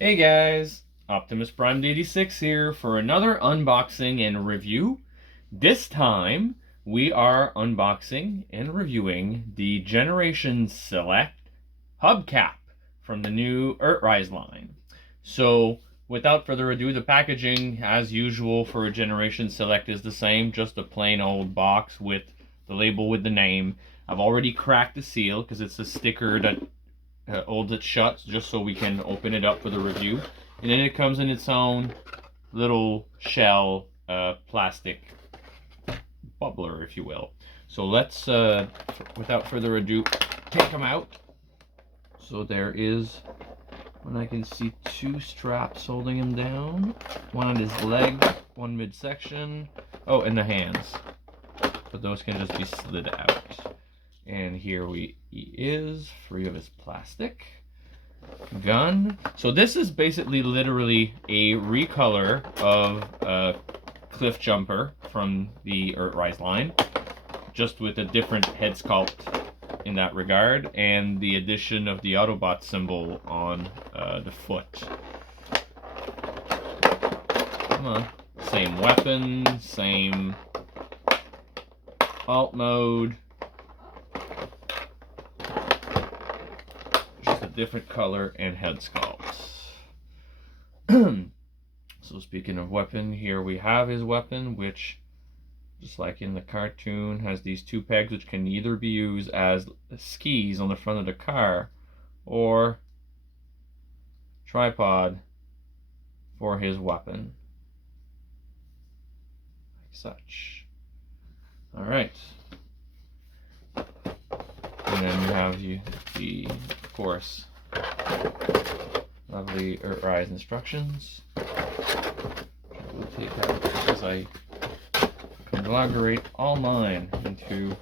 Hey guys, Optimus Prime 86 here for another unboxing and review. This time we are unboxing and reviewing the Generation Select Hubcap from the new Earthrise line. So without further ado, the packaging as usual for a Generation Select is the same, just a plain old box with the label with the name. I've already cracked the seal because it's a sticker that holds it shut just so we can open it up for the review. And then it comes in its own little shell plastic bubbler, if you will. So let's, without further ado, take them out. So there is, when I can see, two straps holding him down. One on his leg, one midsection. Oh, and the hands. But those can just be slid out. And here he is, free of his plastic gun. So this is basically literally a recolor of Cliffjumper from the Earthrise line, just with a different head sculpt in that regard, and the addition of the Autobot symbol on the foot. Come on. Same weapon, same alt mode. Different color and head sculpts. So speaking of weapon, here we have his weapon, which, just like in the cartoon, has these two pegs which can either be used as skis on the front of the car or tripod for his weapon, like such. All right. And then you have the of course, lovely Earthrise instructions. We'll take that because I conglomerate all mine into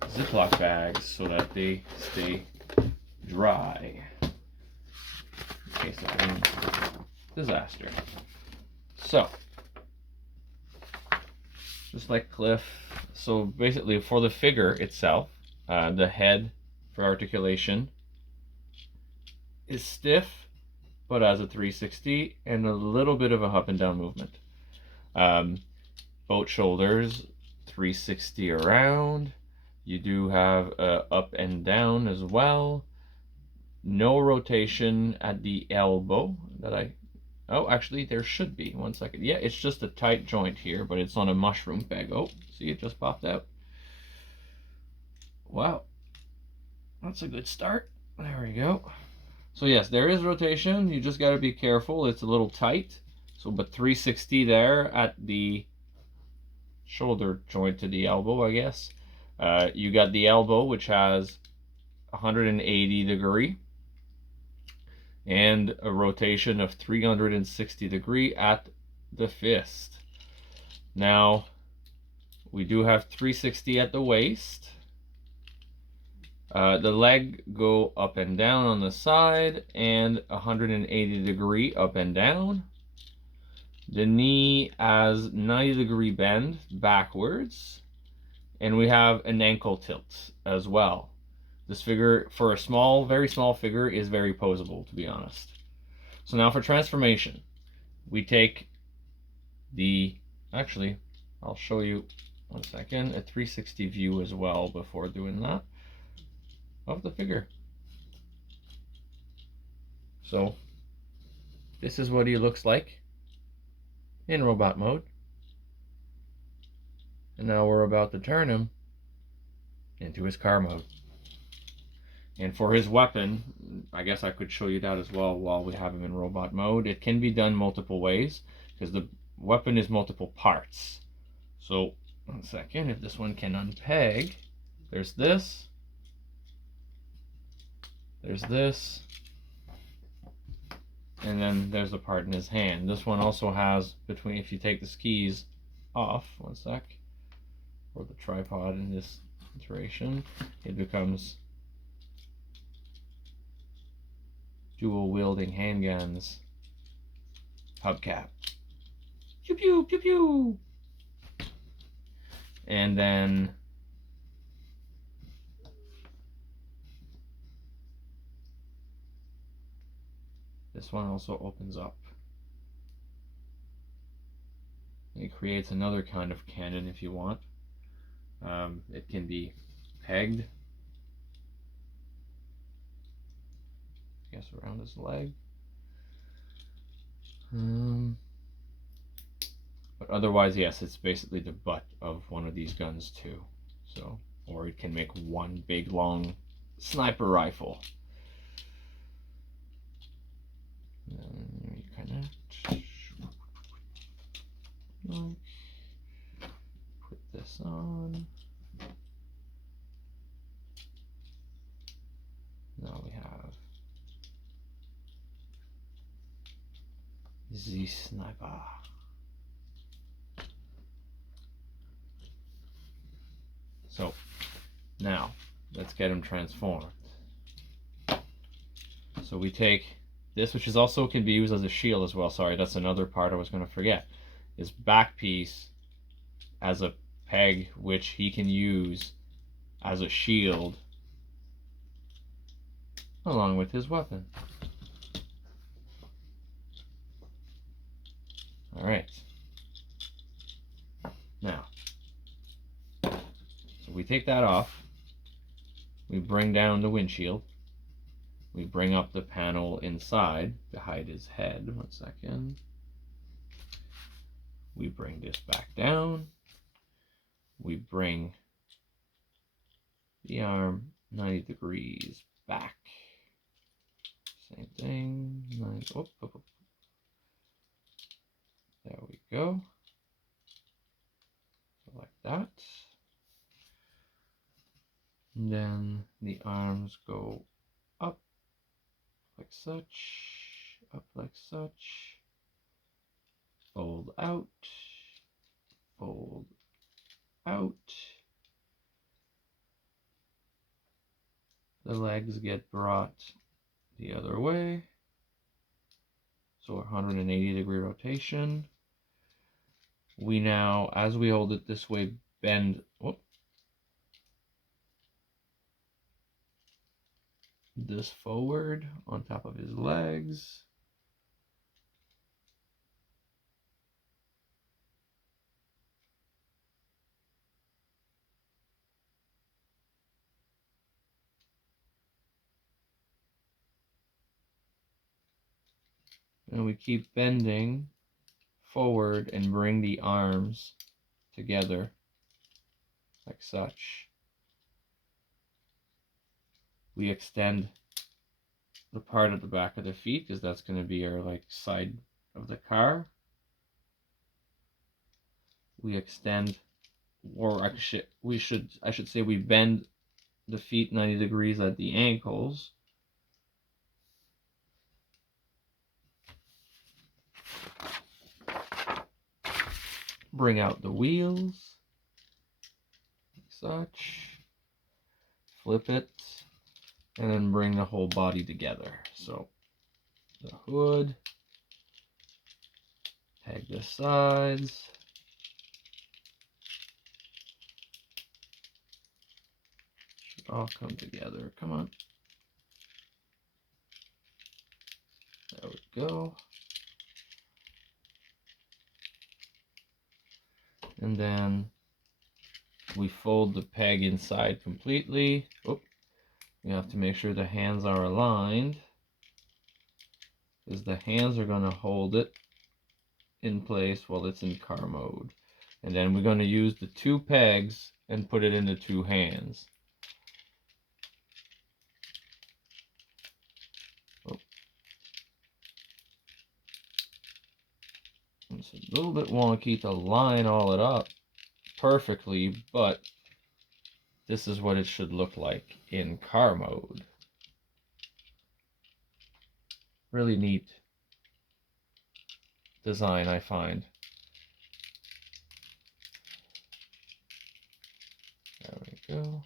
Ziploc bags so that they stay dry in case of any disaster. So, just like Cliff, so basically for the figure itself, the head for articulation is stiff, but has a 360 and a little bit of a up and down movement. Both shoulders, 360 around. You do have up and down as well. No rotation at the elbow that I... Oh, actually, there should be. 1 second. Yeah, it's just a tight joint here, but it's on a mushroom peg. Oh, see, it just popped out. Wow. That's a good start. There we go. So yes, there is rotation. You just got to be careful. It's a little tight. So, but 360 there at the shoulder joint to the elbow, I guess. You got the elbow, which has 180 degree and a rotation of 360 degree at the fist. Now, we do have 360 at the waist. The leg go up and down on the side and 180 degree up and down. The knee has 90 degree bend backwards. And we have an ankle tilt as well. This figure, for a small, very small figure, is very posable, to be honest. So now for transformation, we take the, actually, I'll show you, 1 second, a 360 view as well before doing that, of the figure. So this is what he looks like in robot mode. And now we're about to turn him into his car mode. And for his weapon, I guess I could show you that as well while we have him in robot mode. It can be done multiple ways because the weapon is multiple parts. So 1 second, if this one can unpeg, there's this. There's this, and then there's the part in his hand. This one also has, between, if you take the skis off, 1 sec, or the tripod in this iteration, it becomes dual wielding handguns hubcap. Pew pew pew pew. And then This one also opens up. It creates another kind of cannon if you want. It can be pegged, I guess, around his leg. But otherwise, yes, it's basically the butt of one of these guns too. So, or it can make one big long sniper rifle. And you kind of put this on. Now we have the sniper. So now let's get him transformed. So we take this, which is also can be used as a shield as well. Sorry, that's another part I was going to forget. His back piece as a peg, which he can use as a shield along with his weapon. All right. Now, so we take that off. We bring down the windshield. We bring up the panel inside to hide his head. 1 second. We bring this back down. We bring the arm 90 degrees back. Same thing. There we go. So like that. And then the arms go up like such, up like such, fold out, fold out. The legs get brought the other way. So 180-degree rotation. We now, as we hold it this way, bend this forward on top of his legs. And we keep bending forward and bring the arms together like such. We extend the part at the back of the feet because that's going to be our side of the car. We extend, or actually I should say we bend the feet 90 degrees at the ankles. Bring out the wheels, like such, flip it, and then bring the whole body together. So the hood, peg the sides, should all come together. Come on. There we go. And then we fold the peg inside completely. Oh, we have to make sure the hands are aligned, because the hands are going to hold it in place while it's in car mode. And then we're going to use the 2 pegs and put it in the 2 hands. Oh. It's a little bit wonky to line all it up perfectly, but this is what it should look like in car mode. Really neat design, I find. There we go.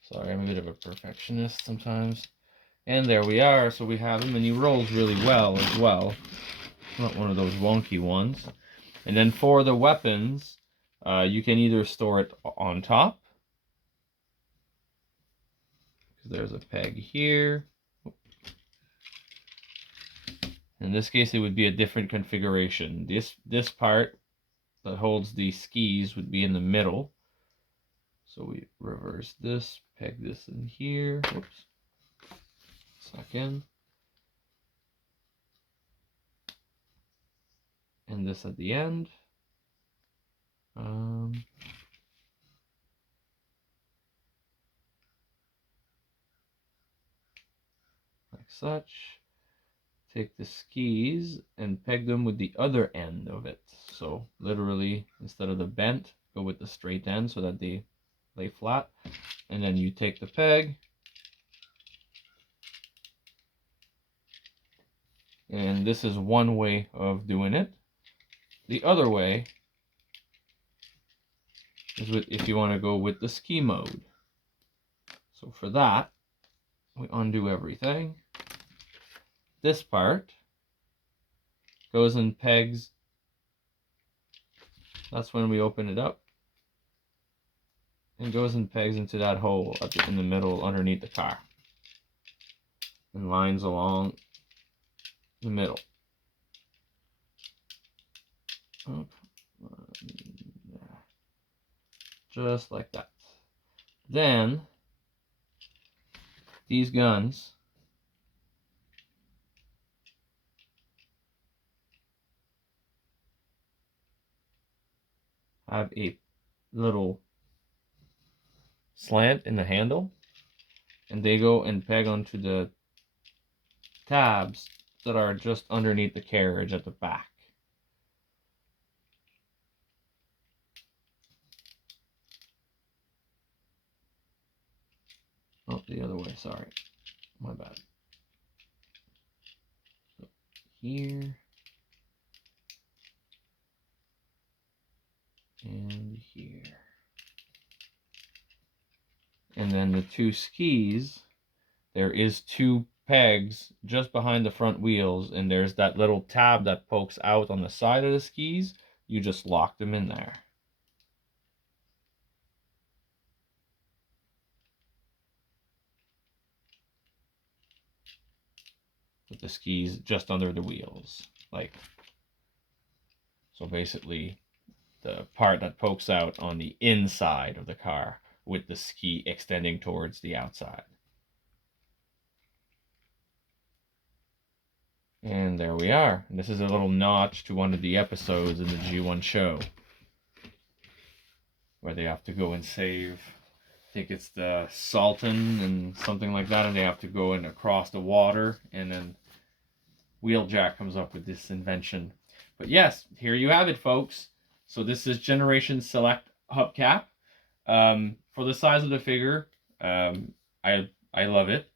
Sorry, I'm a bit of a perfectionist sometimes. And there we are. So we have him, and he rolls really well as well. Not one of those wonky ones. And then for the weapons, you can either store it on top. There's a peg here. In this case, it would be a different configuration. This part that holds the skis would be in the middle. So we reverse this, peg this in here. Whoops. Second. And this at the end. Like such. Take the skis and peg them with the other end of it. So literally, instead of the bent, go with the straight end so that they lay flat. And then you take the peg and this is one way of doing it. The other way is if you want to go with the ski mode. So for that, we undo everything. This part goes and pegs. That's when we open it up. And goes and pegs into that hole in the middle underneath the car. And lines along the middle. Up, just like that. Then these guns have a little slant in the handle, and they go and peg onto the tabs that are just underneath the carriage at the back. Oh, the other way, sorry. My bad. So here. And here. And then the two skis, there is two pegs just behind the front wheels, and there's that little tab that pokes out on the side of the skis. You just lock them in there. With the skis just under the wheels, like so. Basically, the part that pokes out on the inside of the car with the ski extending towards the outside. And there we are. And this is a little notch to one of the episodes in the G1 show where they have to go and save, I think it's the Sultan and something like that, and they have to go in across the water, and then Wheeljack comes up with this invention. But yes, here you have it, folks. So this is Generation Select Hubcap. For the size of the figure, I love it.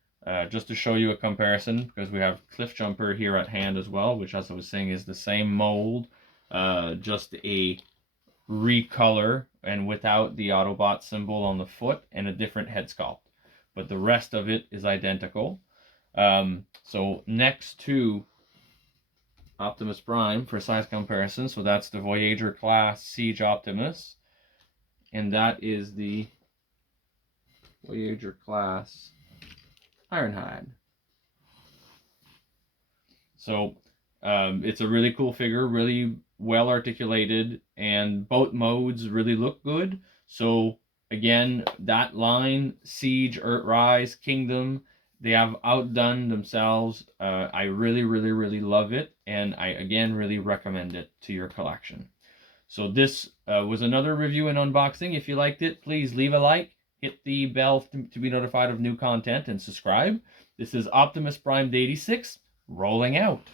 Just to show you a comparison, because we have Cliffjumper here at hand as well, which, as I was saying, is the same mold, just a recolor and without the Autobot symbol on the foot and a different head sculpt. But the rest of it is identical. So next to Optimus Prime for size comparison, so that's the Voyager class Siege Optimus, and that is the Voyager class Ironhide. So it's a really cool figure, really well articulated, and both modes really look good. So again, that line, Siege, Earthrise, Kingdom, they have outdone themselves. I really love it, and I again really recommend it to your collection. So this was another review and unboxing. If you liked it, please leave a like, hit the bell to be notified of new content, and subscribe. This is Optimus Prime 86 rolling out.